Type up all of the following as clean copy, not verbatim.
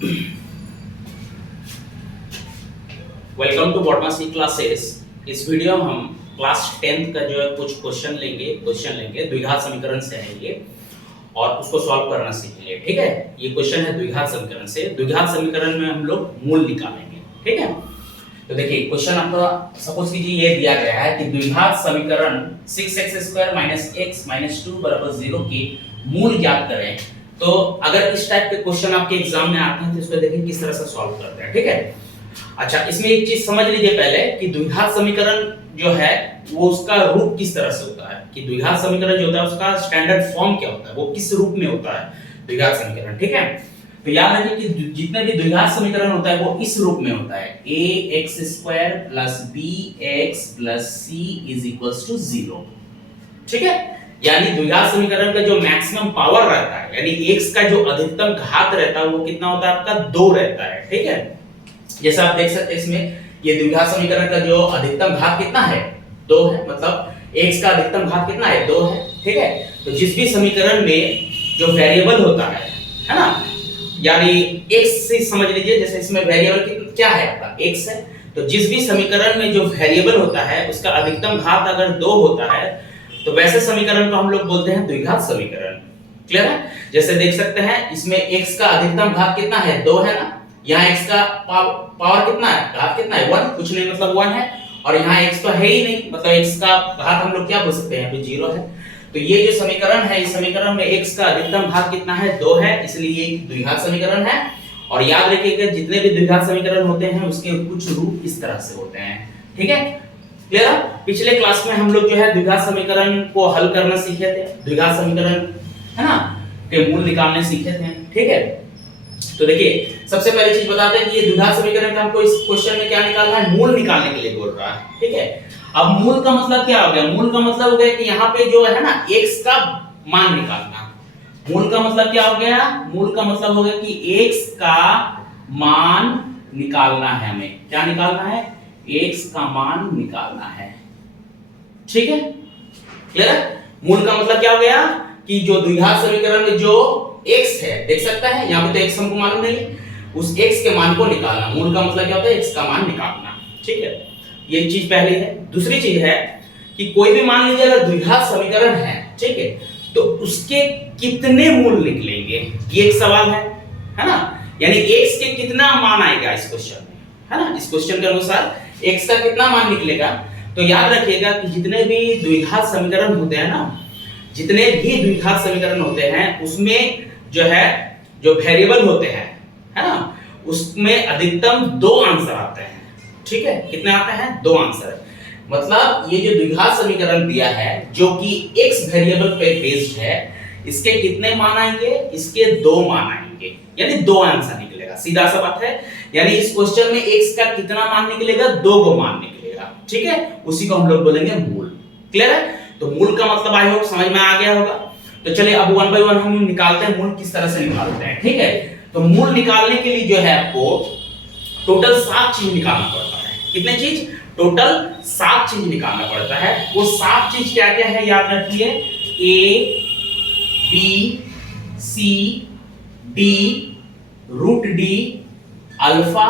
Welcome to बॉटमा सी classes. इस वीडियो में हम क्लास 10th का जो है कुछ क्वेश्चन लेंगे द्विघात समीकरण से है ये, और उसको सॉल्व करना सीखेंगे। ठीक है, ये क्वेश्चन है द्विघात समीकरण से। द्विघात समीकरण में हम लोग मूल निकालेंगे। ठीक है, तो देखिए क्वेश्चन आपका सपोज कीजिए ये दिया गया है कि द्विघात समीकरण 6x² - x - 2 = 0 की मूल ज्ञात करें। तो अगर इस टाइप के क्वेश्चन आपके एग्जाम में आते हैं तो इसको देखिए किस तरह से सॉल्व करते हैं। ठीक है, अच्छा इसमें एक चीज समझ लीजिए पहले कि द्विघात समीकरण जो है वो उसका रूप किस तरह से होता है, कि द्विघात समीकरण जो होता है उसका स्टैंडर्ड फॉर्म क्या होता है, वो किस रूप में होता है द्विघात समीकरण। ठीक है, तो याद रखिए कि जितने भी द्विघात समीकरण होता है वो इस रूप में होता है ax² + bx + c = 0। ठीक है, यानी द्विघात समीकरण का जो मैक्सिमम पावर रहता है, यानी x का जो अधिकतम घात रहता है वो कितना होता है आपका 2 रहता है। ठीक है, जैसा आप देख सकते हैं इसमें ये द्विघात समीकरण का जो अधिकतम घात कितना है 2 है, मतलब x का अधिकतम घात कितना है 2 है। ठीक है, तो जिस भी समीकरण में जो वेरिएबल होता है ना, यानी x से समझ लीजिए, जैसे इसमें वेरिएबल क्या है आपका x है, तो जिस भी समीकरण में जो वेरिएबल होता है उसका अधिकतम घात अगर 2 होता है तो वैसे समीकरण को हम लोग बोलते हैं द्विघात समीकरण। क्लियर है, जैसे देख सकते हैं इसमें x का अधिकतम घात कितना है 2 है ना, यहाँ x का पावर कितना है, घात कितना है 1, कुछ नहीं मतलब 1 है, और यहाँ x तो है ही नहीं, मतलब x का घात हम लोग क्या बोल सकते हैं, यहाँ पे 0 है। तो ये जो समीकरण है, इस समीकरण में x का अधिकतम घात कितना है 2 है, इसलिए ये द्विघात समीकरण है। और याद रखिएगा जितने भी द्विघात समीकरण होते हैं उसके कुछ रूप इस तरह से होते हैं। ठीक है, क्लियर है। पिछले क्लास में हम लोग जो है द्विघात समीकरण को हल करना सीखे थे, द्विघात समीकरण है ना के मूल निकालने सीखे थे। ठीक है, तो देखिए सबसे पहली चीज बताते हैं कि ये द्विघात समीकरण का हमको इस क्वेश्चन में क्या निकालना है, मूल निकालने के लिए बोल रहा है। ठीक है, अब मूल का मतलब क्या हो गया, मूल का मतलब हो गया कि यहाँ पे जो है ना x का मान निकालना। मूल का मतलब क्या हो गया, मूल का मतलब हो गया कि x का मान निकालना है, हमें क्या निकालना है, x का मान निकालना है। ठीक है, क्लियर है। मूल का मतलब क्या हो गया कि जो द्विघात समीकरण में जो x है, देख सकता है यहाँ पे तो x हमको मालूम नहीं है, उस x के मान को निकालना। मूल का मतलब क्या होता है, x का मान निकालना। ठीक है, ये चीज पहली है। दूसरी चीज है कि कोई भी मान लीजिए अगर द्विघात समीकरण है, ठीक है, तो उसके कितने मूल निकलेंगे, ये एक सवाल है ना, यानी x के कितना मान आएगा इस क्वेश्चन में, है ना, इस क्वेश्चन के अनुसार x का कितना मान निकलेगा। तो याद रखिएगा कि जितने भी द्विघात समीकरण होते हैं ना, जितने भी द्विघात समीकरण होते हैं उसमें जो है जो वेरिएबल होते हैं, है ना, उसमें अधिकतम 2 आंसर आते हैं। ठीक है, कितने आते हैं, 2 आंसर। मतलब ये जो द्विघात समीकरण दिया है जो कि x वेरिएबल पे बेस्ड है, इसके कितने मान आएंगे, इसके 2 मान आएंगे, यानी 2 आंसर निकलेगा। सीधा सा बात है, यानी इस क्वेश्चन में x का कितना मान निकलेगा, 2 को मान निकलेगा। ठीक है, उसी को हम लोग बोलेंगे मूल। क्लियर है, तो मूल का मतलब आई होप समझ में आ गया होगा। तो चलिए अब 1 बाय 1 हम निकालते हैं, मूल किस तरह से निकालते हैं। ठीक है, तो मूल निकालने के लिए जो है आपको टोटल 7 चीज निकालना पड़ता है। कितने चीज, टोटल 7 चीज निकालना पड़ता है। वो 7 चीज क्या क्या है याद रखिए, a b c d √d alpha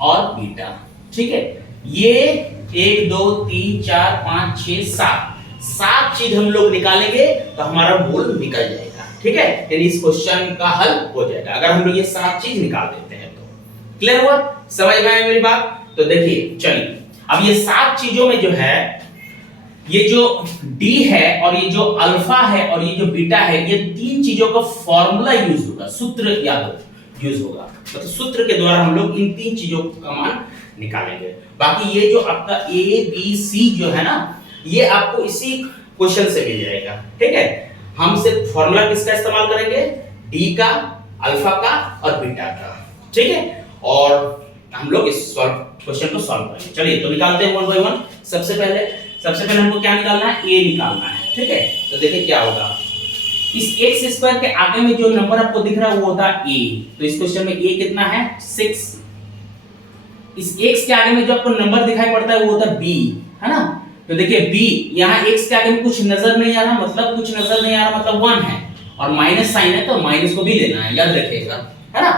और बीटा। ठीक है, ये 1 2 3 4 5 6 7 चीज हम लोग निकालेंगे तो हमारा मूल निकल जाएगा। ठीक है, यानी इस क्वेश्चन का हल हो जाएगा अगर हम लोग ये 7 चीज निकाल देते हैं तो। क्लियर हुआ, समझ में आई मेरी बात। तो देखिए चलिए अब ये 7 चीजों में जो है, ये जो d है और ये जो अल्फा है और ये जो बीटा है, ये 3 चीजों का फॉर्मूला यूज होगा, सूत्र याद यूज होगा, मतलब सूत्र के द्वारा हम लोग इन 3 चीजों का मान निकालेंगे। बाकी ये जो आपका a b c जो है ना, ये आपको इसी क्वेश्चन से मिल जाएगा। ठीक है, हम सिर्फ फॉर्मूला किसका इस्तेमाल करेंगे, डी का, अल्फा का और बीटा का। ठीक है, और हम लोग इस क्वेश्चन को सॉल्व करेंगे। चलिए तो निकालते हैं 1 बाय 1। सबसे पहले हमको क्या निकालना है, a निकालना है। ठीक है, तो देखिए क्या होगा, इस x² के आगे में जो नंबर आपको दिख रहा है वो होता है a, तो इस क्वेश्चन में a कितना है 6। इस x के आगे में जो आपको नंबर दिखाई पड़ता है वो होता है b, है ना, तो देखिए b, यहाँ x के आगे में कुछ नजर नहीं आ रहा, मतलब कुछ नजर नहीं आ रहा मतलब 1 है, और माइनस साइन है तो माइनस को भी लेना है, याद रखिएगा, है ना।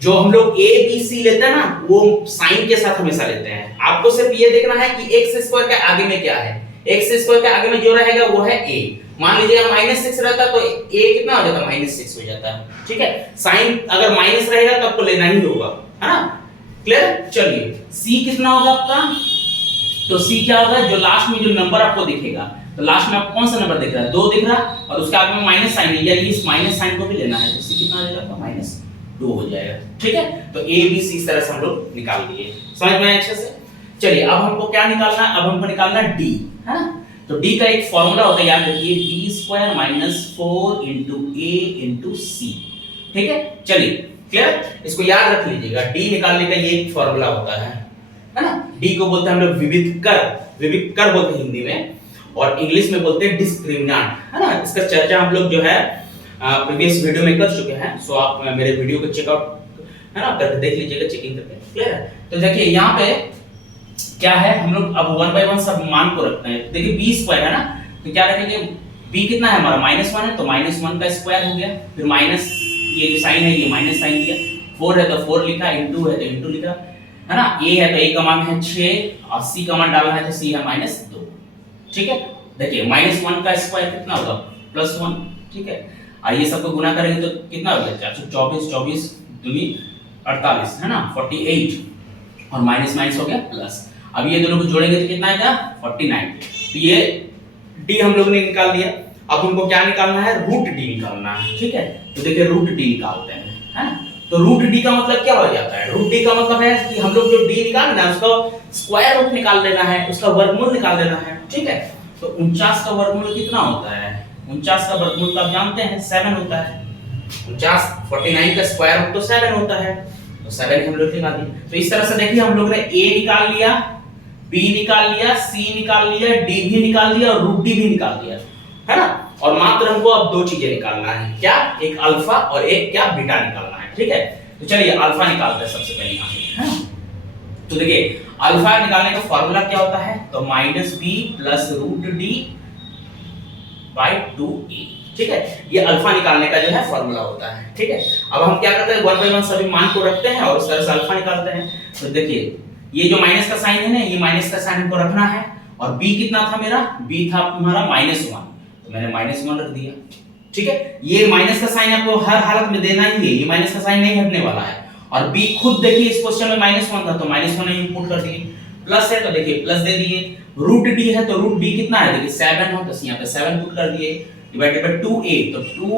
जो हम लोग ए बी सी लेते हैं ना वो साइन के साथ हमेशा लेते हैं। आपको सिर्फ ये देखना है कि एक्स स्क्वायर के आगे में क्या है। एक्स स्क्वायर के आगे में जो रहेगा वो है ए। मान लीजिए -6 रहता तो ए कितना हो जाता, -6 हो जाता। ठीक है, साइन अगर माइनस रहेगा तब तो लेना ही होगा, है ना। क्लियर। चलिए सी कितना होगा आपका, तो सी क्या होगा, जो लास्ट में जो नंबर आपको दिखेगा, तो लास्ट में आपको कौन सा नंबर दिख रहा है, 2 दिख रहा और उसके आगे में माइनस साइन है, यानी इस माइनस साइन को भी लेना है, तो सी कितना आ जाएगा आपका -2 हो जाएगा। ठीक है, तो ए बी सी इस तरह से हम लोग निकाल लिए। समझ में आया अच्छे से। चलिए अब हमको क्या निकालना है, अब हमको निकालना है डी, है ना। तो डी का एक फार्मूला होता है, याद रखिए, b² - 4 × a × c। ठीक है, चलिए क्लियर, इसको याद रख लीजिएगा। डी निकालने का ये एक फार्मूला होता है ना। डी को बोलते हैं हम लोग विविध कर बोलते हैं हिंदी में, और इंग्लिश में बोलते हैं डिस्क्रिमिनेंट, है ना। इसका चर्चा हम लोग जो है प्रीवियस वीडियो में कर चुके हैं, सो आप मेरे वीडियो को चेकआउट, है ना, करके देख लीजिएगा, चेकिंग करके। क्लियर है। तो देखिए यहाँ पे क्या है, हम लोग अब 1 बाय 1 सब मान को रखते हैं। देखिए b² है ना, तो क्या रखेंगे, b कितना है हमारा -1 है, तो -1 का स्क्वायर हो गया, फिर माइनस ये जो साइन है ये माइनस साइन दिया, 4 है तो 4 लिखा, इनटू है तो इनटू लिखा, है ना। a है तो a का मान है 6 और c का मान डालना है तो c है -2। ठीक है, देखिए -1 का स्क्वायर कितना होगा, +1। ठीक है, और ये सबको गुना करेंगे तो कितना हो जाएगा, 424, 24 दूनी 48, है ना, 48, और माइनस माइनस हो गया प्लस। अब ये दोनों को जोड़ेंगे तो कितना आएगा, 49। तो ये d हम लोग ने निकाल दिया। अब हमको क्या निकालना है, √d निकालना है। ठीक है, तो देखिए √d निकालते हैं, है ना। तो √d का मतलब क्या हो जाता है, √d का मतलब है कि हम लोग जो d निकालना है उसका स्क्वायर रूट निकाल लेना है, उसका वर्गमूल निकाल लेना है। ठीक है, तो 49 का वर्गमूल कितना होता है, 49 का वर्गमूल तो आप जानते हैं 7 होता है। 49 का स्क्वायर रूट तो 7 होता है, तो 7 हम लोग निकाल दिए। तो इस तरह से देखिए हम लोग ने a निकाल लिया, b निकाल लिया, c निकाल लिया, d भी निकाल लिया और √d भी निकाल दिया, है ना। और मात्र हमको अब 2 चीजें निकालना है, क्या, एक अल्फा और एक क्या, बीटा निकालना है। ठीक है, तो चलिए अल्फा निकालते हैं सबसे पहले यहाँ पे, है ना। तो देखिए अल्फा निकालने का फार्मूला क्या होता है, तो -b + √d / 2a। ठीक है, ये अल्फा निकालने का जो है फार्मूला होता है। ठीक है, अब हम क्या करते हैं, 1 बाय 1 सभी मान को रखते हैं और इस तरह से अल्फा निकालते हैं। तो देखिए ये जो माइनस का साइन है ना, ये माइनस का साइन हमको रखना है, और b कितना था मेरा, b था हमारा -1, तो मैंने -1 रख दिया। ठीक है, ये माइनस का साइन आपको हर हालत में देना ही है, ये माइनस का साइन नहीं हटने वाला है। और b खुद देखिए इस क्वेश्चन में -1 था, तो -1 इंपुट कर दिए, प्लस है तो देखिए प्लस दे दिए, √d है तो √d कितना है, देखिए 7 हो, तो यहाँ पे 7 पुट कर दिए, डिवाइडेड बाय 2a, तो 2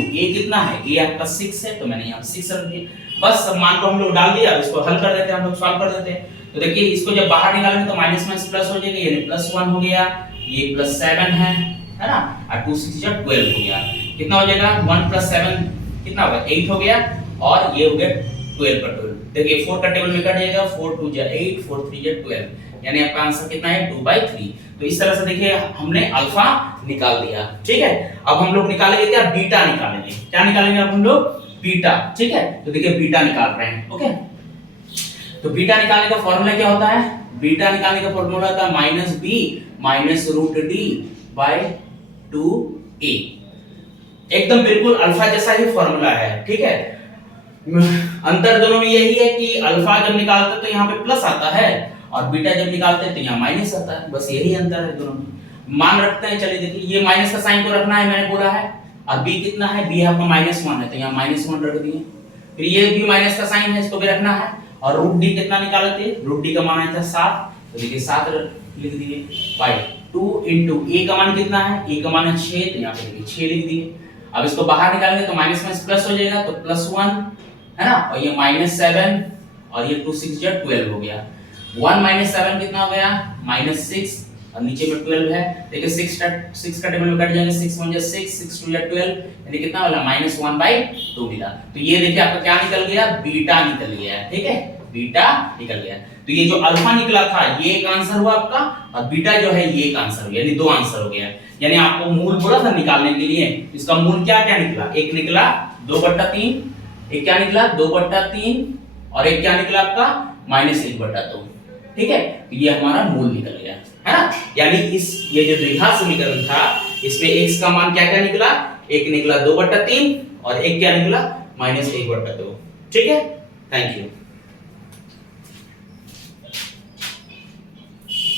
* a कितना है, a आपका 6 है, तो मैंने यहाँ 6 रख दिया। बस सब मान को हम लोग डाल दिया, अब इसको हल कर देते हैं, हम लोग सॉल्व कर देते हैं। तो देखिए इसको जब बाहर निकालेंगे तो माइनस माइनस प्लस हो जाएगा, यानी +1 हो गया, ये +7 है ना, और 2 6 12 हो गया, कितना हो जाएगा, 1 + 7 कितना होगा, 8 हो गया, और ये हो गया 12 का 12। देखिए 4 का टेबल में कट जाएगा, 4 2 8, 4 3 12, यानी आपका आंसर कितना है, 2/3। तो इस तरह से देखिए हमने अल्फा निकाल दिया। ठीक है, अब हम लोग निकालेंगे क्या, बीटा निकालेंगे। क्या निकालेंगे अब हम लोग, बीटा। ठीक है, तो देखिए बीटा निकाल रहे हैं। ओके, तो बीटा निकालने का फार्मूला क्या होता है, बीटा निकालने का फार्मूला होता है -b - √d / 2a। एकदम बिल्कुल अल्फा जैसा ही फार्मूला है। ठीक है, अंतर दोनों में यही है कि अल्फा जब निकालते हैं तो यहाँ पे प्लस आता है, और बीटा जब निकालते हैं तो यहाँ माइनस आता है, बस यही अंतर है दोनों में। मान रखते हैं, चलिए देखिए ये माइनस का साइन को रखना है, मैंने बोला है, और b कितना है, b आपका -1 है, तो यहाँ -1 रख दिए। फिर ये भी माइनस का साइन है, इसको भी रखना है, और √d कितना निकाले थे, √d का मान आया था 7, तो देखिए 7 लिख दिए, बाय 2 * a का मान कितना है, a का मान है 6, तो यहाँ पे देखिए 6 लिख दिए। अब इसको बाहर निकालेंगे तो माइनस माइनस प्लस हो जाएगा, तो +1 है ना, और ये -7, और ये 2 6 12 हो गया, 1 - 7 कितना हो गया, -6, और नीचे में 12 है। देखिए 6 का टेबल में कट जाएंगे, 6 1 6, 6 2 12, यानी कितना वाला, -1/2 मिला। तो ये देखिए आपका क्या निकल गया, बीटा निकल गया। ठीक है, बीटा निकल गया। तो ये जो अल्फा निकला था ये एक आंसर हुआ आपका, और बीटा जो है ये एक आंसर हुआ, यानी 2 आंसर हो गया। यानी आपको मूल बोला था निकालने के लिए, इसका मूल क्या क्या निकला, एक निकला 2/3, एक क्या निकला 2/3, और एक क्या निकला आपका -1/2। ठीक है, तो ये हमारा मूल निकल गया, है ना। यानी इस ये जो द्विघात समीकरण था इसमें x का मान क्या क्या निकला, एक निकला 2/3 और एक क्या निकला -1/2। ठीक है। Thank you.